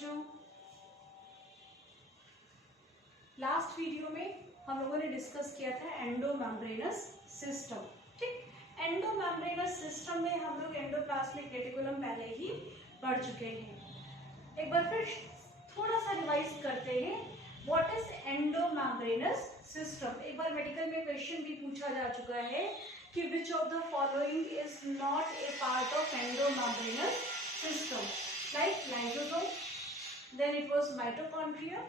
बच्चों, last video में हम लोगों ने डिस्कस किया था एंडोमेम्ब्रेनस सिस्टम। ठीक, एंडोमेम्ब्रेनस सिस्टम में हम लोग एंडोप्लाज्मिक रेटिकुलम पहले ही पढ़ चुके हैं। एक बार फिर थोड़ा सा रिवाइज करते हैं, व्हाट इज एंडोमेम्ब्रेनस सिस्टम। एक बार मेडिकल में क्वेश्चन भी पूछा जा चुका है कि which of the following is not a part of endomembranes system, like lysosome, then it was mitochondria,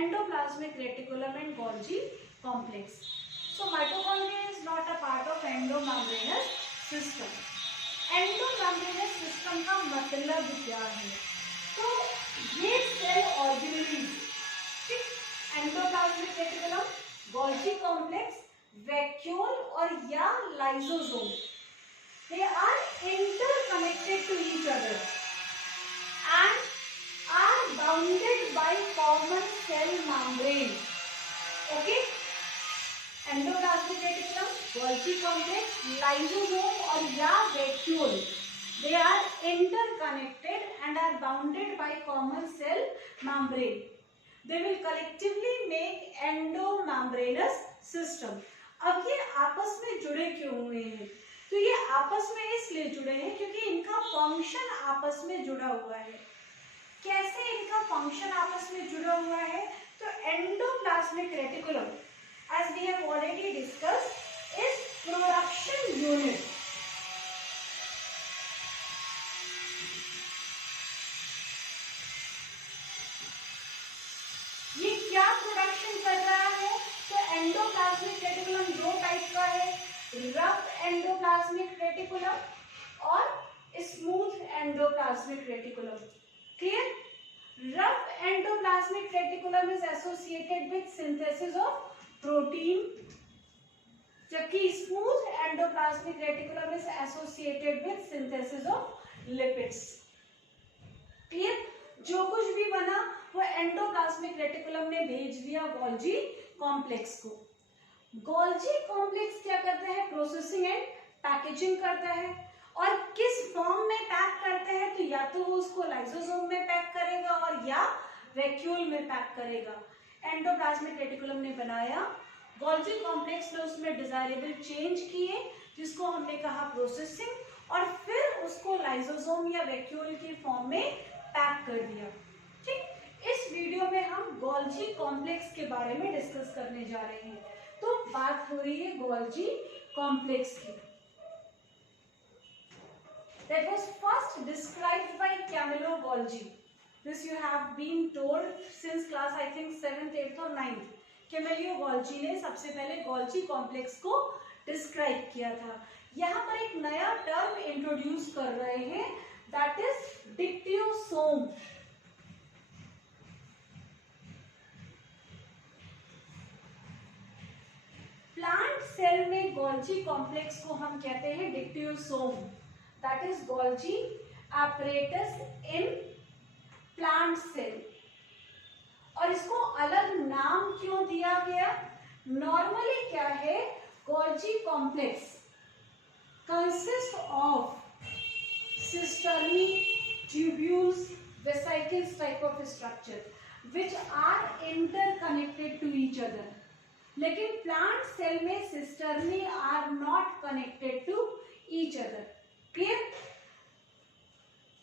endoplasmic reticulum and Golgi complex. So mitochondria is not a part of endomembranous system. Endomembranes system का मतलब क्या है? तो ये cell organelles, ठीक, endoplasmic reticulum, Golgi complex, vacuole और या lysosome, they are interconnected to each other and are bounded by common cell membrane. Okay, endoplasmic reticulum, Golgi complex, lysosome और या vacuole, they are interconnected and are bounded by common cell membrane. They will collectively make endomembranous system. अब ये आपस में जुड़े क्यों हुए हैं? तो ये आपस में इसलिए जुड़े हैं क्योंकि इनका फंक्शन आपस में जुड़ा हुआ है। कैसे इनका फंक्शन आपस में जुड़ा हुआ है? तो endoplasmic reticulum, as we have already discussed, is production unit. ये क्या प्रोडक्शन कर रहा है? तो एंडोप्लाज्मिक रेटिकुलम दो टाइप का है, रफ एंडोप्लाज्मिक रेटिकुलम और smooth endoplasmic reticulum. Clear? Rough endoplasmic reticulum is associated with synthesis of protein, जबकि smooth endoplasmic reticulum is associated with synthesis of lipids. Clear? जो कुछ भी बना वो एंडोप्लाज्मिक रेटिकुलम ने भेज दिया गोल्जी कॉम्प्लेक्स को। गोल्जी कॉम्प्लेक्स क्या करता है? प्रोसेसिंग एंड पैकेजिंग करता है। और किस फॉर्म में पैक करते हैं? तो या तो वो उसको लाइसोसोम में पैक करेगा और या वैक्यूल में पैक करेगा। एंडोप्लाज्मिक रेटिकुलम ने बनाया, गोल्जी कॉम्प्लेक्स ने उसमें डिजायरेबल चेंज किए जिसको हमने कहा प्रोसेसिंग, और फिर उसको लाइसोसोम या वैक्यूल की फॉर्म में पैक कर दिया। ठीक, इस वीडियो में हम गोल्जी कॉम्प्लेक्स के बारे में डिस्कस करने जा रहे हैं। तो बात हो रही है गोल्जी कॉम्प्लेक्स की। That was first described by Camillo Golgi. This you have been told since class I think 7th, 8th और 9th. Camillo Golgi ने सबसे पहले गोल्जी कॉम्प्लेक्स को डिस्क्राइब किया था। यहाँ पर एक नया टर्म इंट्रोड्यूस कर रहे हैं, that is dictyosome. Plant cell में गोल्जी कॉम्प्लेक्स को हम कहते हैं dictyosome, that is Golgi apparatus in plant cell। और इसको अलग नाम क्यों दिया गया? नॉर्मली क्या है, Golgi complex consist of cisternae, tubules, vesicles type of structure which are interconnected to each other. लेकिन प्लांट सेल में cisternae are not connected to each other. Clear?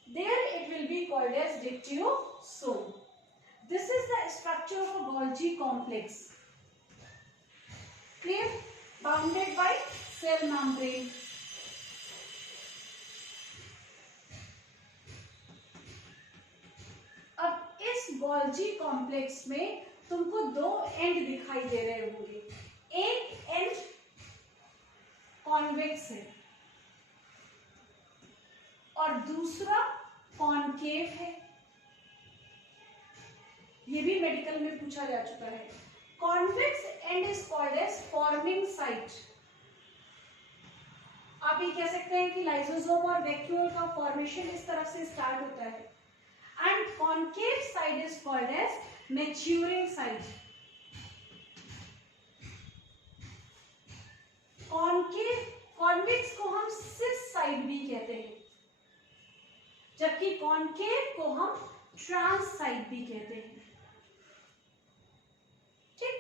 There it will be called as dictyosome. This is the structure of a Golgi complex. Clear? Bounded by cell membrane. अब इस Golgi complex में तुमको दो and दिखाई दे रहे होंगे। एक and convex है और दूसरा कॉनकेव है। ये भी मेडिकल में पूछा जा चुका है। Convex end is called as forming site. आप ये कह सकते हैं कि लाइसोसोम और वैक्यूल का फॉर्मेशन इस तरफ से स्टार्ट होता है, and concave side is called as maturing site. Convex को हम सिस साइड भी कहते हैं, जबकि कॉनकेव को हम ट्रांस साइट भी कहते हैं। ठीक,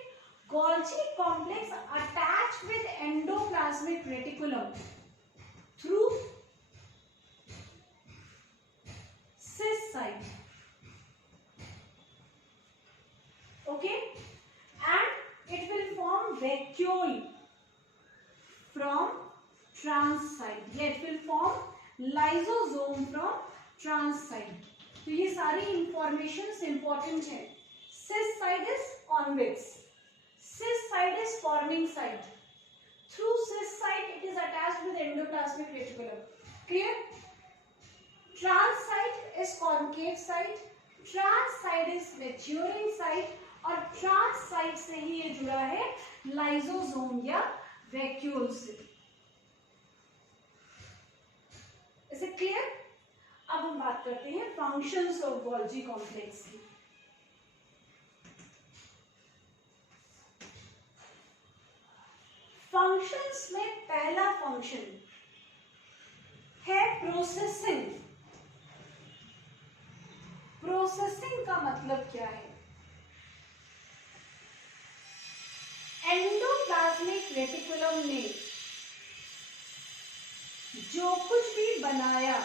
Golgi complex attach with endoplasmic reticulum through cis site, okay, and it will form vacuole from trans site, yeah, it will form lysosome from trans site। तो ये सारी इंफॉर्मेशन इंपॉर्टेंट है। Cis site is convex, cis site is forming site, through cis site it is attached with endoplasmic reticulum, clear. Trans site is concave site, trans site is maturing site, और trans site से ही ये जुड़ा है lysosome या vacuole से। इसे clear. अब हम बात करते हैं फंक्शंस ऑफ गोल्जी कॉम्प्लेक्स की। फंक्शंस में पहला फंक्शन है प्रोसेसिंग। प्रोसेसिंग का मतलब क्या है? एंडोप्लाज्मिक रेटिकुलम ने जो कुछ भी बनाया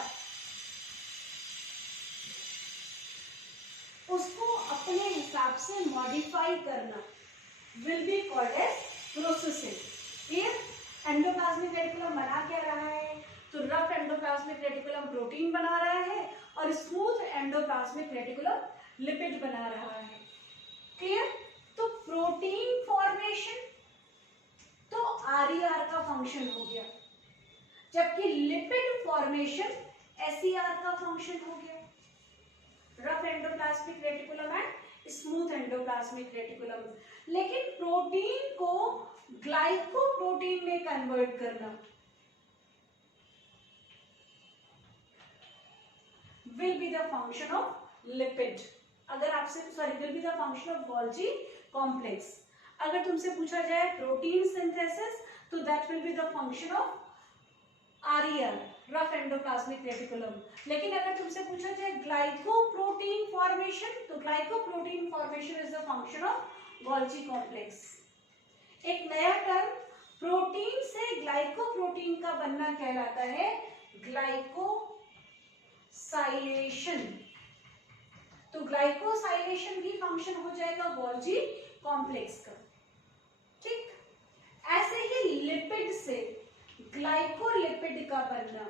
उसको अपने हिसाब से मॉडिफाई करना will be called as processing. Clear? Endoplasmic reticulum बना क्या रहा है? तो रफ एंडोप्लाज्मिक रेटिकुलम प्रोटीन बना रहा है और स्मूथ एंडोप्लाज्मिक रेटिकुलम लिपिड बना रहा है। क्लियर? तो प्रोटीन फॉर्मेशन तो आरईआर का फंक्शन हो गया, जबकि लिपिड फॉर्मेशन एसईआर का फंक्शन हो गया। Rough endoplasmic reticulum and smooth endoplasmic reticulum. लेकिन प्रोटीन को ग्लाइकोप्रोटीन में कन्वर्ट करना will be the function of lipid. अगर आपसे will be the function of Golgi complex. अगर तुमसे पूछा जाए प्रोटीन सिंथेसिस तो that will be the function of RER, rough endoplasmic reticulum. लेकिन अगर तुमसे पूछा जाए ग्लाइकोप्रोटीन फॉर्मेशन तो glycoprotein formation is the function of Golgi complex. एक नया टर्म प्रोटीन से ग्लाइकोप्रोटीन का बनना कहलाता है ग्लाइकोसाइलेशन। तो ग्लाइकोसाइलेशन भी फंक्शन हो जाएगा गोल्जी कॉम्प्लेक्स का। ठीक, ऐसे ही लिपिड से ग्लाइकोलिपिड का बनना,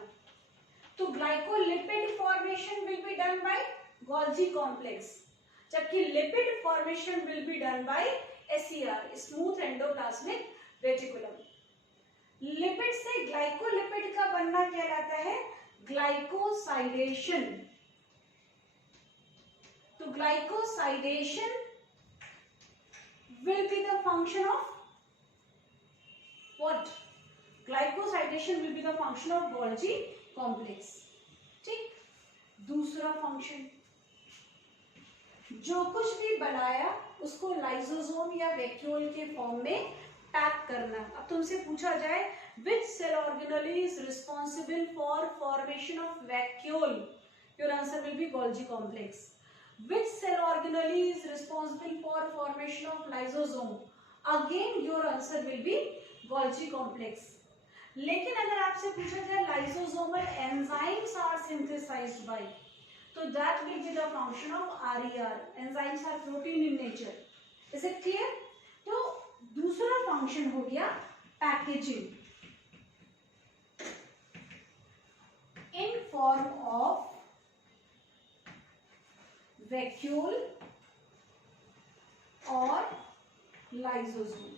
तो glycolipid formation will be done by Golgi complex, जबकि lipid formation will be done by SER, smooth endoplasmic reticulum. Lipid से ग्लाइकोलिपिड का बनना कहलाता है ग्लाइकोसाइलेशन। तो glycosylation will be the function of what? Glycosylation will be the function of Golgi complex। ठीक, दूसरा function, जो कुछ भी बनाया उसको लाइसोसोम या वैक्यूल के फॉर्म में पैक करना। अब तुमसे पूछा जाए which cell organelle is responsible for formation of vacuole, your answer will be Golgi complex। Which cell organelle is responsible for formation of lysosome? Again your answer will be Golgi complex। लेकिन अगर आपसे पूछा जाए lysosomal enzymes are synthesized by, तो that will be the function of RER। Enzymes are protein in nature। Is it clear? तो दूसरा function हो गया packaging in form of vacuole और लाइसोसोम।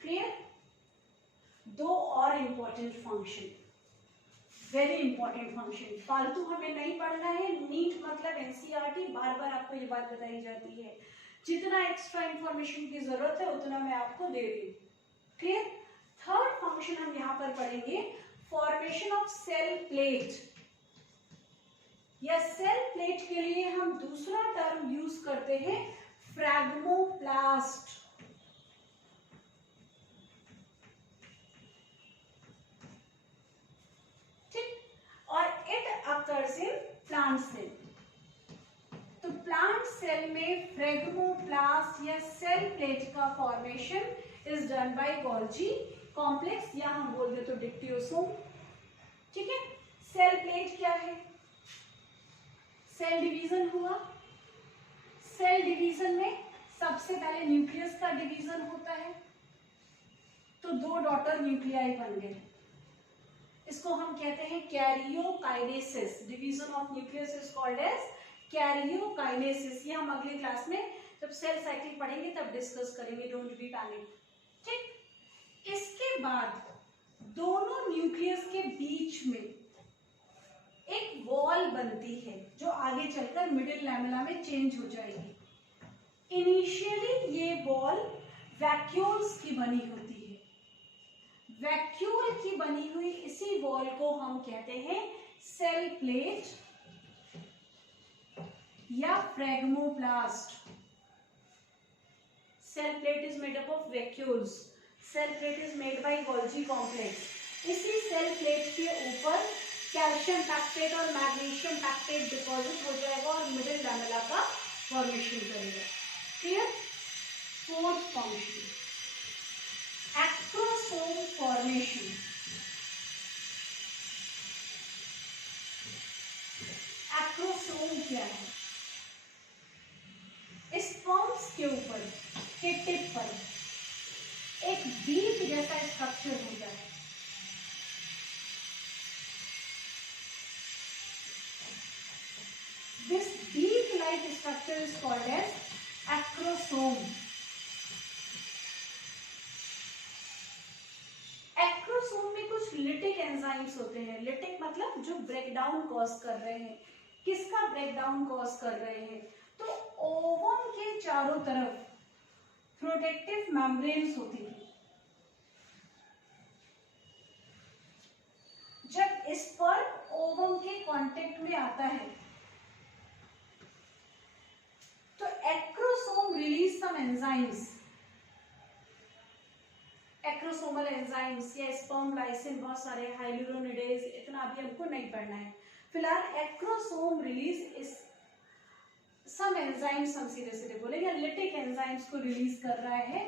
क्लियर? दो और important function, very important function, फालतू हमें नहीं पढ़ना है। नीट मतलब एनसीईआरटी, बार बार आपको ये बात बताई जाती है। जितना एक्स्ट्रा इंफॉर्मेशन की जरूरत है उतना मैं आपको दे रही हूँ। क्लियर? थर्ड फंक्शन हम यहाँ पर पढ़ेंगे फॉर्मेशन ऑफ सेल प्लेट। या सेल प्लेट के लिए हम दूसरा टर्म यूज करते हैं फ्रैग्मोप्लास्ट। ठीक, और it occurs in plant cell. तो प्लांट सेल में फ्रेगमोप्लास्ट या सेल प्लेट का formation is done by Golgi complex, या हम बोल दे तो डिक्टियोसोम। ठीक है, सेल प्लेट क्या है? सेल डिवीजन हुआ। सेल डिवीजन में सबसे पहले न्यूक्लियस का डिवीजन होता है, तो 2 डॉटर न्यूक्लियाई बन गए। इसको हम कहते हैं karyokinesis. Division of nucleus is called as karyokinesis. ये हम अगली क्लास में जब सेल साइकिल पढ़ेंगे तब डिस्कस करेंगे, डोंट बी पैनिक। ठीक, इसके बाद दोनों न्यूक्लियस के बीच में एक वॉल बनती है जो आगे चलकर मिडिल लैमेला में चेंज हो जाएगी। इनिशियली ये वॉल वैक्यूल्स की बनी होती है। वैक्यूल की बनी हुई इसी वॉल को हम कहते हैं सेल प्लेट या phragmoplast. Cell plate is made up of vacuoles. Cell plate is made by Golgi complex. इसी सेल प्लेट के ऊपर कैल्शियम पैक्टेट और मैग्नीशियम पैक्टेट डिपॉजिट हो जाएगा और मिडिल लैमेला का फॉर्मेशन करेगा। Clear? Fourth function, acrosome formation. Acrosome क्या है? स्पर्म्स के ऊपर के टिप पर एक बीज जैसा स्ट्रक्चर होता है। This beak-like structure is called as acrosome. Acrosome में कुछ लिटिक एंजाइम्स होते हैं। लिटिक मतलब जो ब्रेकडाउन कॉज कर रहे हैं। किसका ब्रेकडाउन कॉज कर रहे हैं? तो ओवम के चारों तरफ प्रोटेक्टिव मेम्ब्रेन्स होती है। जब स्पर्म ओवम के कांटेक्ट में आता है तो acrosome release some enzymes. Acrosomal enzymes या स्पर्म लाइसिन, बहुत सारे हाइलुरोनिडेज, इतना अभी हमको नहीं पढ़ना है। फिलहाल एक्रोसोम रिलीज सम एंजाइम्स, हम सीधे सीधे बोले, या लिटिक एंजाइम्स को रिलीज कर रहा है।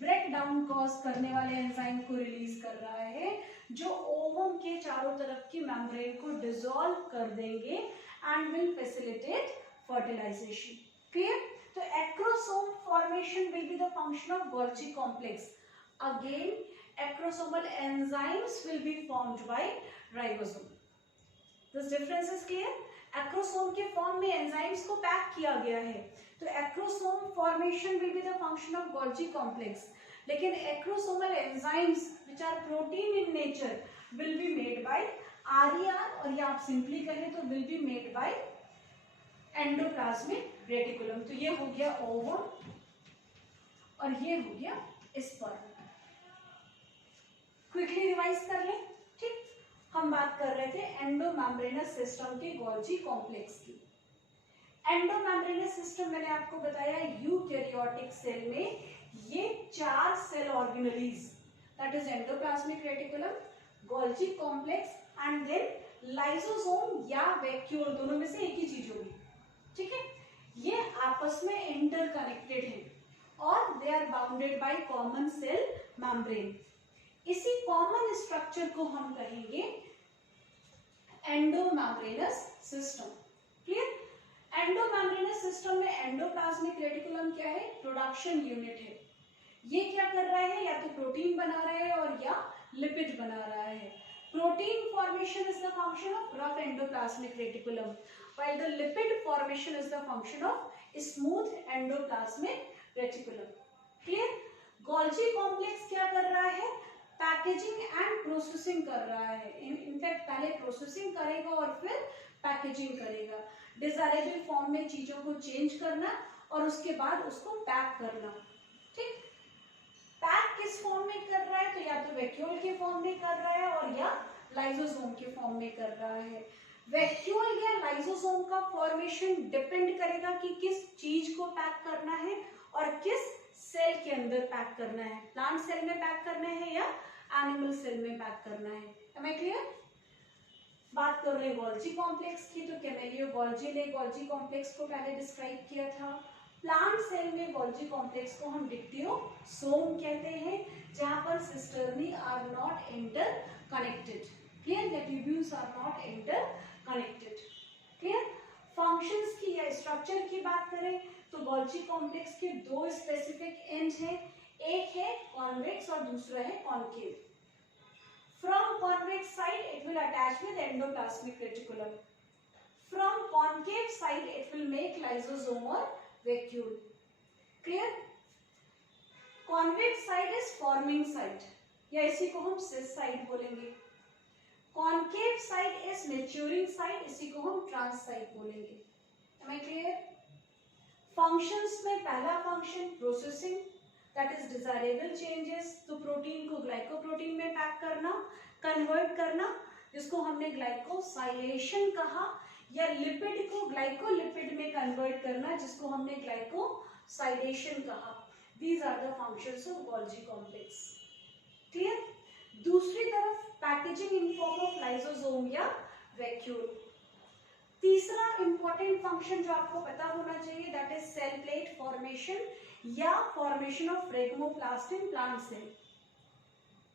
ब्रेक डाउन कॉज करने वाले एंजाइम को रिलीज कर रहा है जो ओवम के चारों तरफ की मेम्ब्रेन को डिसॉल्व कर देंगे and will facilitate fertilisation. Clear? तो acrosome formation will be the function of Golgi complex. Again, acrosomal enzymes will be formed by ribosome. This difference is clear? Acrosome के फॉर्म में एंजाइम्स को pack किया गया है, तो acrosome formation will be the function of Golgi complex. लेकिन acrosomal enzymes which are protein in nature will be made by RER, और ये आप सिंपली कहें तो will be made by endoplasmic reticulum. तो ये हो गया ओवम और ये हो गया स्पर्म। क्विकली रिवाइज कर लें। ठीक, हम बात कर रहे थे एंडोमेम्ब्रेनस सिस्टम के गोल्जी कॉम्प्लेक्स की। एंडोमेम्ब्रेनस सिस्टम मैंने आपको बताया यूकैरियोटिक सेल में ये 4 cell organelles, that is endoplasmic reticulum, Golgi complex and then lysosome या वैक्यूल, दोनों में से एक ही चीज होगी। ठीक है, ये आपस में इंटरकनेक्टेड हैं और they are bounded by common cell membrane. इसी कॉमन स्ट्रक्चर को हम कहेंगे endomembranous system. Clear? Endomembranous system में एंडोप्लाज्मिक रेटिकुलम क्या है? प्रोडक्शन यूनिट है। ये क्या कर रहा है? या तो प्रोटीन बना रहा है और या लिपिड बना रहा है। Protein formation is the function of rough endoplasmic reticulum, while the lipid formation is the function of smooth endoplasmic reticulum. Clear? Golgi complex क्या कर रहा है? पैकेजिंग एंड प्रोसेसिंग कर रहा है। इनफैक्ट पहले प्रोसेसिंग करेगा और फिर पैकेजिंग करेगा। डिजायरेबल फॉर्म में चीजों को चेंज करना और उसके बाद उसको पैक करना। ठीक, पैक किस फॉर्म में कर रहा है? तो या तो वैक्यूल के फॉर्म में कर रहा है और या लाइसोसोम के फॉर्म में कर रहा है। वैक्यूल या लाइसोसोम का फॉर्मेशन डिपेंड करेगा कि किस चीज को पैक करना है और किस सेल के अंदर पैक करना है। प्लांट सेल में पैक करना है या एनिमल सेल में पैक करना है। Am I clear? बात कर रहे हैं गोल्जी कॉम्प्लेक्स की, तो कैमेलियो गोल्जी ने गोल्जी कॉम्प्लेक्स को पहले डिस्क्राइब किया था। प्लांट सेल में गोल्जी कॉम्प्लेक्स को हम डिक्टियोसोम कहते हैं, जहां पर cisternae are not interconnected. Clear, the tubules are not interconnected. Clear. Functions की या स्ट्रक्चर की बात करें तो गोल्जी कॉम्प्लेक्स के दो स्पेसिफिक एंड हैं, एक है कॉन्वेक्स और दूसरा है concave. From convex side it will attach with endoplasmic reticulum. From concave side it will make lysosome or vacuole. Clear? Convex side is forming side या इसी को हम cis side बोलेंगे। Concave side is maturing side, इसी को हम trans side बोलेंगे। Am I clear? Functions में पहला function processing, that is desirable changes, तो प्रोटीन को ग्लाइकोप्रोटीन में पैक करना, कन्वर्ट करना, जिसको हमने ग्लाइकोसाइलेशन कहा, या लिपिड को ग्लाइकोलिपिड में कन्वर्ट करना, जिसको हमने ग्लाइकोसाइलेशन कहा। These are the functions of Golgi complex. Clear. दूसरी तरफ packaging in form of lysosome या वैक्यूल। तीसरा इंपॉर्टेंट फंक्शन जो आपको पता होना चाहिए, that is cell plate formation या formation of phragmoplast in plant cell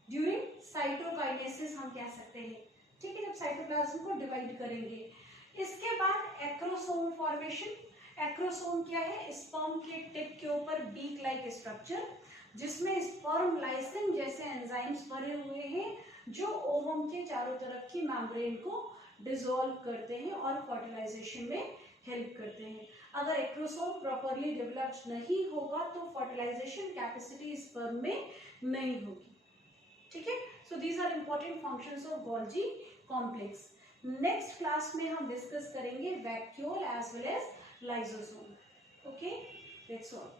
during cytokinesis हम कह सकते हैं। ठीक है, जब साइटोप्लाज्म को डिवाइड करेंगे। इसके बाद एक्रोसोम फॉर्मेशन। एक्रोसोम क्या है? स्पर्म के टिप के ऊपर बीक लाइक स्ट्रक्चर, जिसमें स्पर्म लाइसिन जैसे एंजाइम्स भरे हुए हैं, जो ओवम के चारों तरफ की मेम्ब्रेन को डिसॉल्व करते हैं और फर्टिलाइजेशन में हेल्प करते हैं। अगर एक्रोसोम प्रॉपरली डेवलप्ड नहीं होगा तो फर्टिलाइजेशन कैपेसिटी स्पर्म में नहीं होगी। ठीक है, so these are important functions of Golgi complex. Next class में हम डिस्कस करेंगे vacuole as well as lysosome. Okay, that's all.